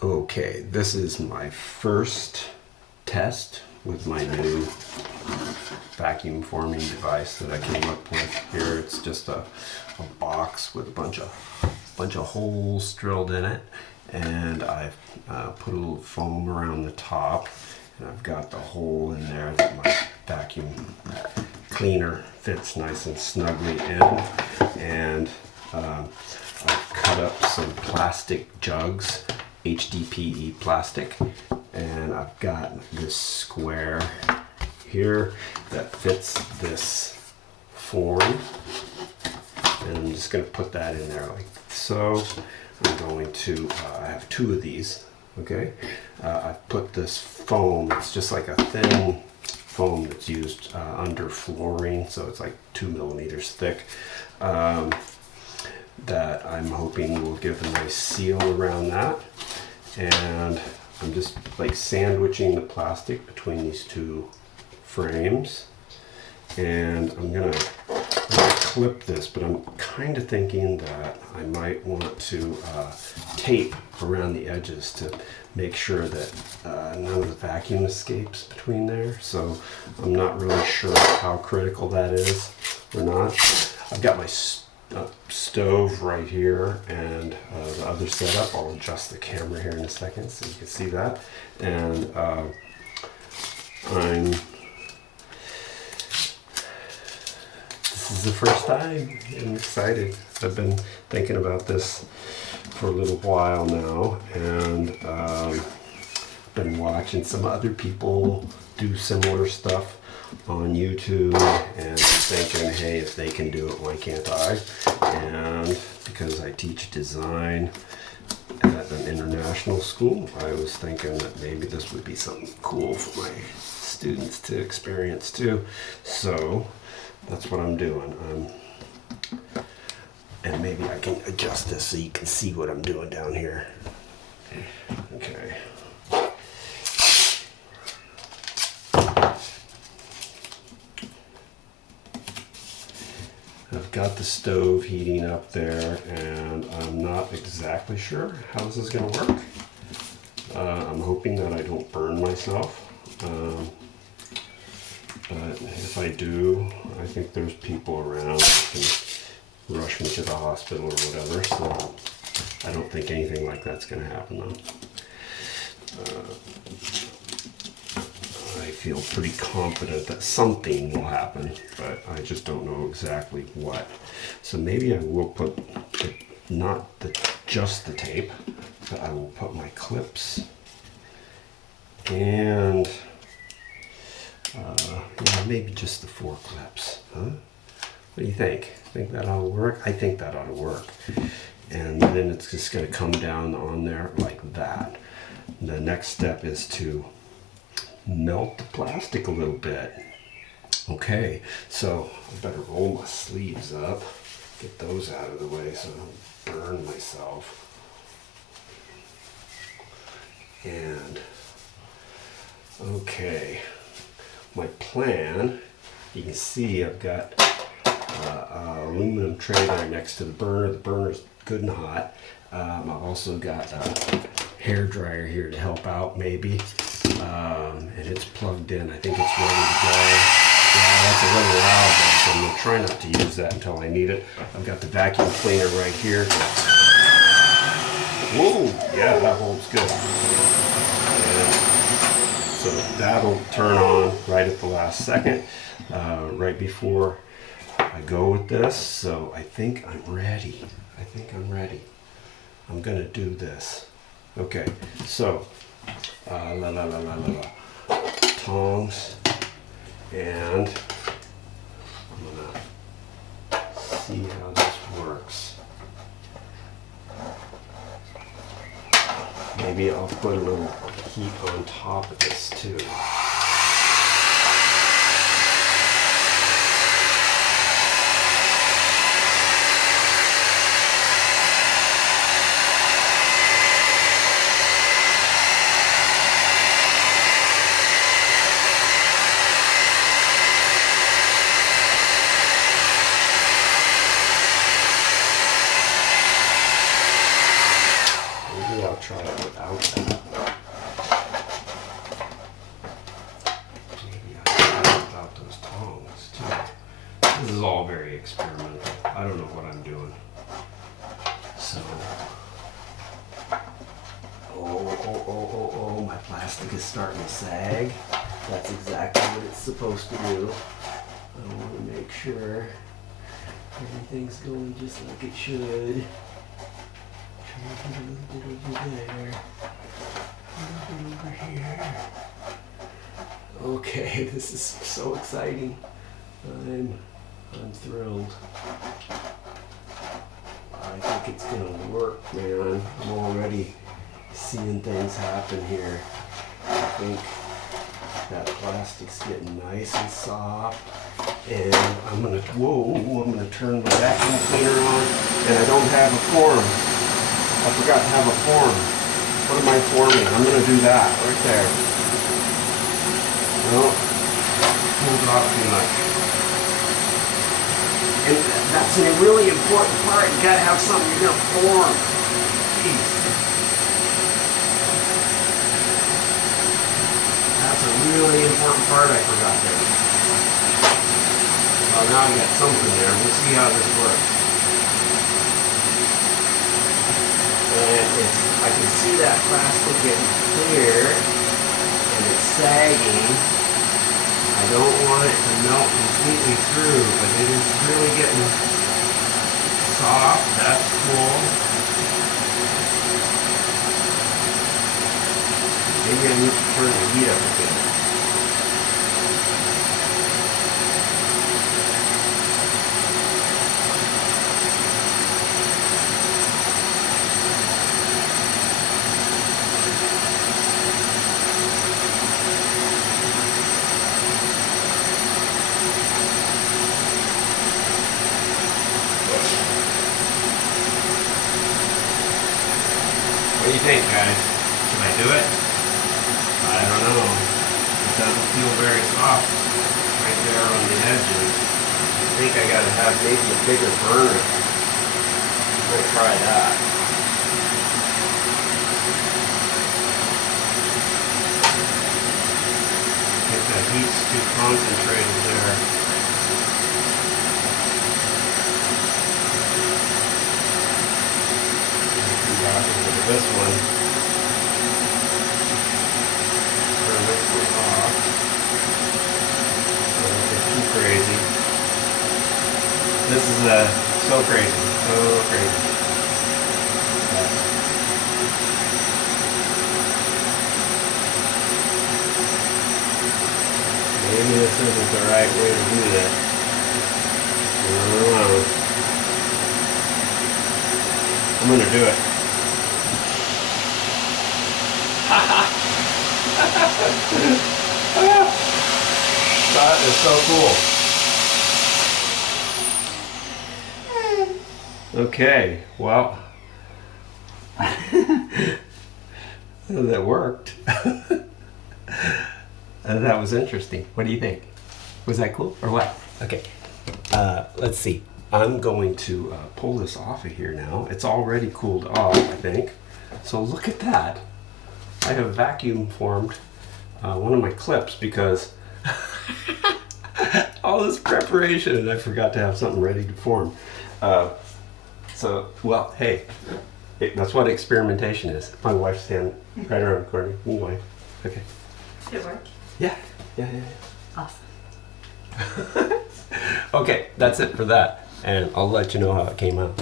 Okay, this is my first test with my new vacuum forming device that I came up with here. It's just a box with a bunch of holes drilled in it, and I've put a little foam around the top, and I've got the hole in there that my vacuum cleaner fits nice and snugly in, and I've cut up some plastic jugs, HDPE plastic, and I've got this square here that fits this form, and I'm just going to put that in there like so. I'm going to, I have two of these, okay? I've put this foam, it's just like a thin foam that's used under flooring, so it's like 2 millimeters thick, that I'm hoping will give a nice seal around that. And I'm just like sandwiching the plastic between these two frames, and I'm gonna clip this, but I'm kind of thinking that I might want to tape around the edges to make sure that none of the vacuum escapes between there. So I'm not really sure how critical that is or not. I've got my stove right here, and the other setup. I'll adjust the camera here in a second so you can see that. And this is the first time. I'm excited. I've been thinking about this for a little while now, and been watching some other people do similar stuff on YouTube, and thinking, hey, if they can do it, why can't I? And because I teach design at an international school, I was thinking that maybe this would be something cool for my students to experience too. So that's what I'm doing. And maybe I can adjust this so you can see what I'm doing down here. Okay. I've got the stove heating up there, and I'm not exactly sure how this is going to work. I'm hoping that I don't burn myself. But if I do, I think there's people around that can rush me to the hospital or whatever, so I don't think anything like that's going to happen though. I feel pretty confident that something will happen, but I just don't know exactly what. So maybe I will put just the tape, but I will put my clips and yeah, maybe just the 4 clips. Huh? What do you think? Think that ought to work? I think that ought to work. And then it's just going to come down on there like that. The next step is to melt the plastic a little bit. Okay, so I better roll my sleeves up, get those out of the way so I don't burn myself. And okay, my plan, you can see I've got aluminum tray there next to the burner. The burner's good and hot. I've also got a hair dryer here to help out maybe. And it's plugged in. I think it's ready to go. Yeah, that's a little loud though, so I'm going to try not to use that until I need it. I've got the vacuum cleaner right here. Whoa, yeah, that holds good. And so that'll turn on right at the last second, right before I go with this. So I think I'm ready. I'm going to do this. Okay, so tongs, and I'm gonna see how this works. Maybe I'll put a little heat on top of this too. Maybe I'll try it without out. Maybe I can do it without those tongs too. This is all very experimental. I don't know what I'm doing. So, oh, my plastic is starting to sag. That's exactly what it's supposed to do. I want to make sure everything's going just like it should. Try to get a little bit over there. A little bit over here. Okay, this is so exciting. I'm thrilled. I think it's gonna work, man. I'm already seeing things happen here. I think that plastic's getting nice and soft. And I'm gonna turn the vacuum cleaner on. And I don't have a form. I forgot to have a form. What am I forming? I'm gonna do that right there. No, pulled it off too much. And that's a really important part. You gotta have something you're gonna form. Jeez. That's a really important part I forgot there. Well, now I got something there. We'll see how this works. And I can see that plastic getting clear, and it's sagging. I don't want it to melt completely through, but it is really getting soft. That's cool. Maybe I need to turn the heat up a bit. What do you think, guys? Should I do it? I don't know. It doesn't feel very soft right there on the edges. I think I gotta have maybe a bigger burner. I'm gonna try that. I think that heat's too concentrated there. This one. Turn this one off. Don't get too crazy. This is so crazy. So crazy. Maybe this isn't the right way to do this. I don't know. I'm gonna do it. That is so cool. Okay, well, that worked. That was interesting. What do you think? Was that cool or what? Okay, let's see. I'm going to pull this off of here now. It's already cooled off, I think. So look at that. I have vacuum formed one of my clips because all this preparation and I forgot to have something ready to form. So, well, hey, that's what experimentation is. My wife's standing right around the corner. My wife. Okay. Did it work? Yeah. Awesome. Okay, that's it for that. And I'll let you know how it came out.